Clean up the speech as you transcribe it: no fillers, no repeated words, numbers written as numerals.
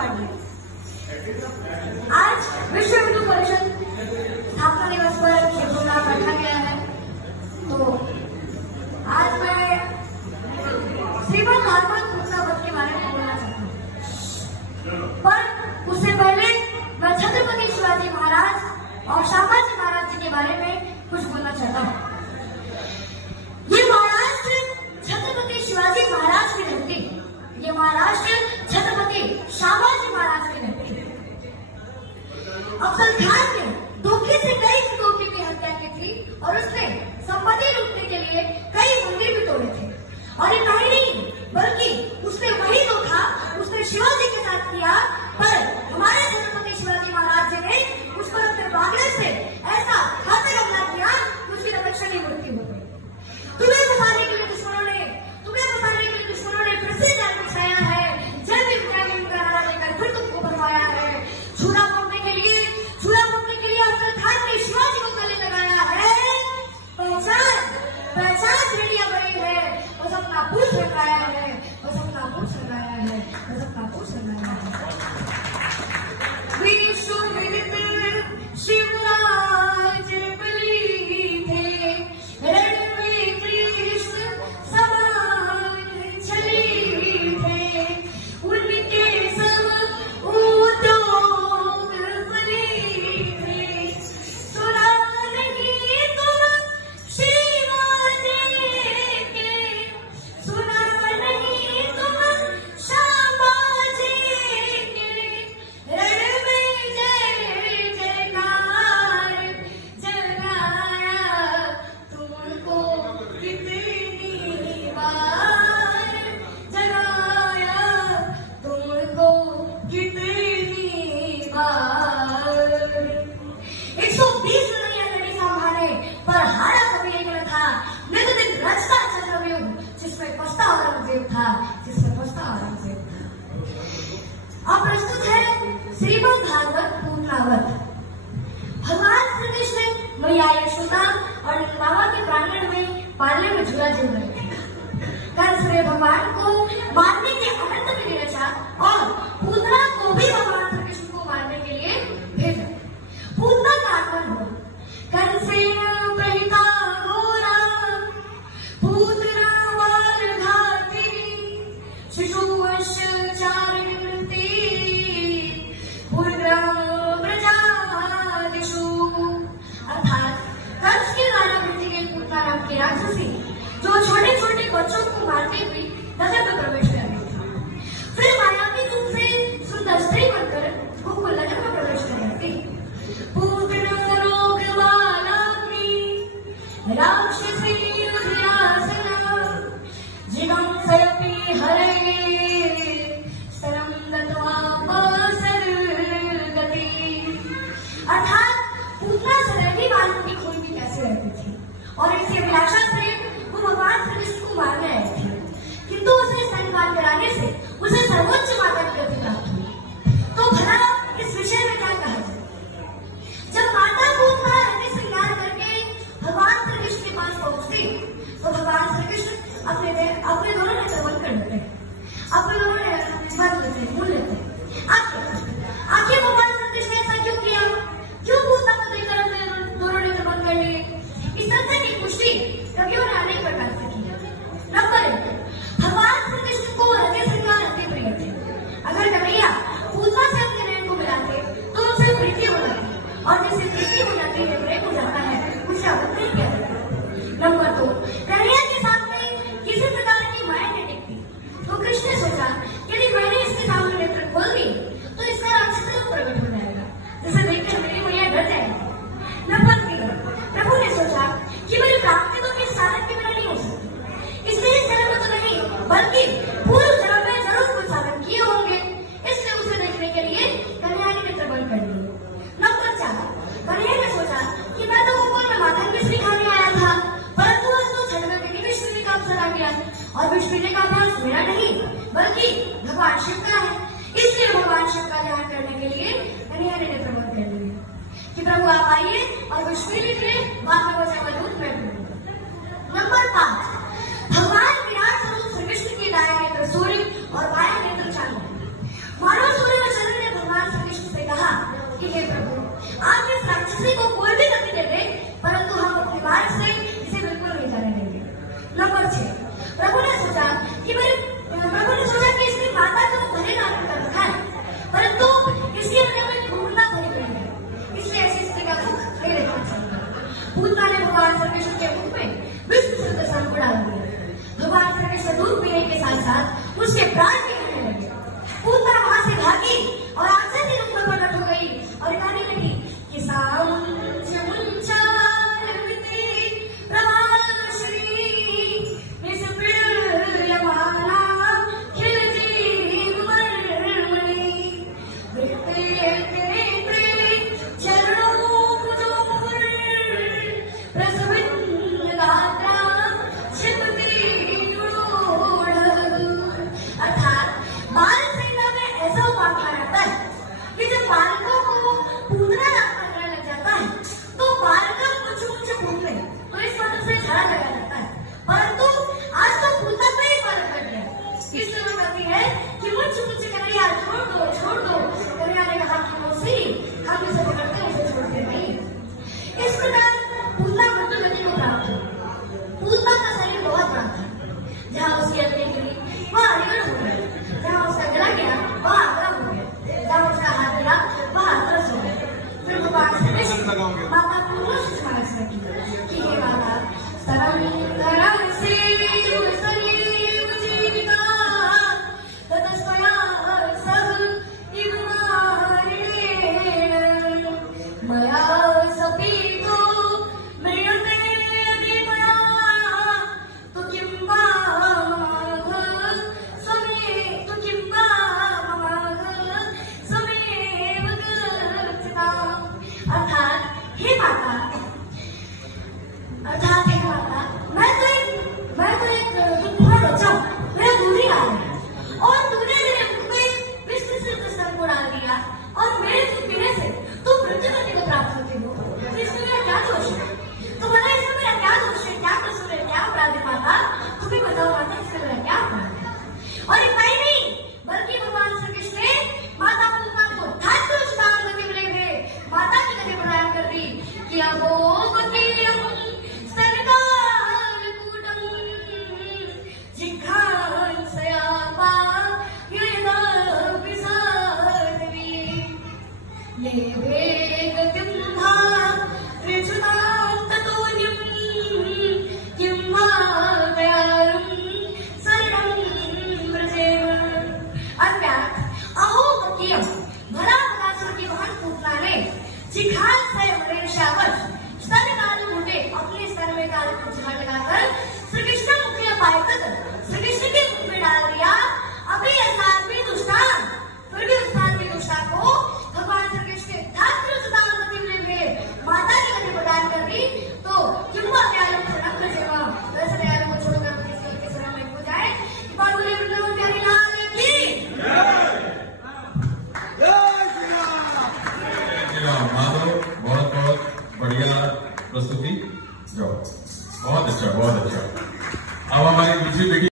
पांडे। आज विश्व हिंदू परिषद स्थापना दिवस पर ये प्रोग्राम रखा गया है। तो आज मैं श्रीमद् भागवत पूतनावत के बारे में बोलना चाहता हूँ, पर उससे पहले मैं छत्रपति शिवाजी महाराज और शामाजी महाराज जी के बारे में कुछ बोलना चाहता हूँ। ये महाराष्ट्र छत्रपति शिवाजी महाराज की धरती, ये महाराष्ट्र छत्रपति शामाजी महाराज की धरती। अफजल खान ने धोखे से कई सितोपी की हत्या की थी और उसने संपत्ति लूटने के लिए कई मंदिर भी तोड़े थे। और ये कहीं नहीं बल्कि उसने वही धोखा उसने शिवाजी के साथ किया, पर हमारे छत्रपति शिवाजी महाराज जी ने उस पर अपने बागले से ऐसा घातक हमला किया कि उसकी तत्क्षण ही मृत्यु हो गई। तुम्हें फंसाने के लिए दुश्मनों ने फिर से जाल बिछाया है। जय भीम का नारा लेकर फिर तुमको बनवाया है। छुरा फोड़ने के लिए अफजल खान ने शिवाजी को गले लगाया है। पहचान भेड़िया बनी है, बस अपना पूछ लगाया है। विश्वविदित शिवराज बलि थे, रण में कृष्ण समान चले थे। उनके सब उद्योग बने थे, सुना नहीं तुम शिवाजी के, सुना नहीं तुम शामाजी के। रण में जय जयकार जगाया तुमको कितनी बार, जगाया तुमको कितनी बार। 120 लड़ियां लड़ी संभाले पर हारा कभी एक न था। नित दिन रचता चक्रव्यूह जिसमें पछता औरंगजेब था। अब प्रस्तुत है श्रीमद् भागवत पूतनावत। भगवान श्री कृष्ण मैया यशोदा और नंदबाबा के प्रांगण में पालने में झूला झूल रहे थे। कंस ने भगवान को मारने के अनंत विधि रचा और पूतना को भी भगवान श्री कृष्ण को मारने के लिए भेजा। पूतना का आगमन हुआ। कंसेन प्रहिता घोरा पूतना वार घातिनी, शिशुवश चारिणी पूर्णम व्रजादिषु। अर्थात कंस के द्वारा भेजी गई पूतना नाम की राक्षसी जो छोटे छोटे बच्चों को मारते हुए नगर में प्रवेश कर रही थी, फिर मायावी रूप से सुंदर स्त्री बनकर गोकुल नगर में प्रवेश कर रही थी। पूतना रोग वालाग्नि राक्षसी रुधिरासना, जिगंसयपि हरे सरम दत्वा पसर्गति। अर्थात पूतना शरीर वालों की खून की कैसे रहती थी और इसकी अभिलाषा से वो भगवान श्री कृष्ण को मारने आए थे, किंतु उसे स्तनपान कराने से उसे सर्वोच्च माता की गति प्राप्त हुई। तो भला इस विषय में क्या कहा जाए? जब माता पूतना रति श्रृंगार करके भगवान श्री कृष्ण के पास पहुंचती तो भगवान श्री कृष्ण अपने दोनों नेत्र बंद कर लेते, अपने दोनों नेत्र बंद लेते, मूल लेते। आखिर भगवान श्री कृष्ण ने ऐसा क्यों किया? क्यों पूतना को देखकर अपने दोनों नेत्र बंद कर लिए? इस तथ्य की पुष्टि कवियों ने अनेक प्रकार से की। नंबर 1, भगवान श्री कृष्ण को रति श्रृंगार अति प्रिय थे। अगर कन्हैया पूतना से अपने नयन को मिलाते तो उनसे प्रीति हो जाती, और जैसे प्रीति हो जाती है प्रेम हो जाता है, उसे अवध नहीं किया जाता। नंबर 2, कन्हैया के साथ में किसी प्रकार की माया नहीं टिकती, तो कृष्ण ने सोचा यदि मैंने इसके सामने नेत्र खोल दी तो इसका राक्षस प्रकट हो जाएगा, जिसे देखकर मेरी मैया डर जाएगी। नंबर 3, प्रभु ने सोचा कि मेरी प्राप्ति तो किस साधन के बिना नहीं हो सकती, इसलिए इस जन्म में तो नहीं बल्कि पूर्व जन्म में जरूर कुछ साधन किए होंगे, इसलिए उसे देखने के लिए कन्हैया ने नेत्र बंद कर दिए। नंबर 4, कन्हैया ने सोचा कि मैं तो गोकुल में माखन मिश्री खाने आया था, परंतु आज तो छठ में देवी विष्णु का अवसर आ गया और विष्णु का अभ्यास मेरा नहीं बल्कि भगवान शिव का है, इसलिए भगवान शिव का ध्यान करने के लिए कन्हैया ने नेत्र बंद कर दिए कि प्रभु आप आइए और विष्णु जी के बाद में बचा मौजूद मैं। नंबर 5, भगवान विराट स्वरूप श्री कृष्ण के दाया नेत्र सूर्य और बाया नेत्र चांद। मानो सूर्य और आंखें भी रूप में प्रकट हो गई और गाने लगी कि अपने स्तर में काल को झाड़ लगाकर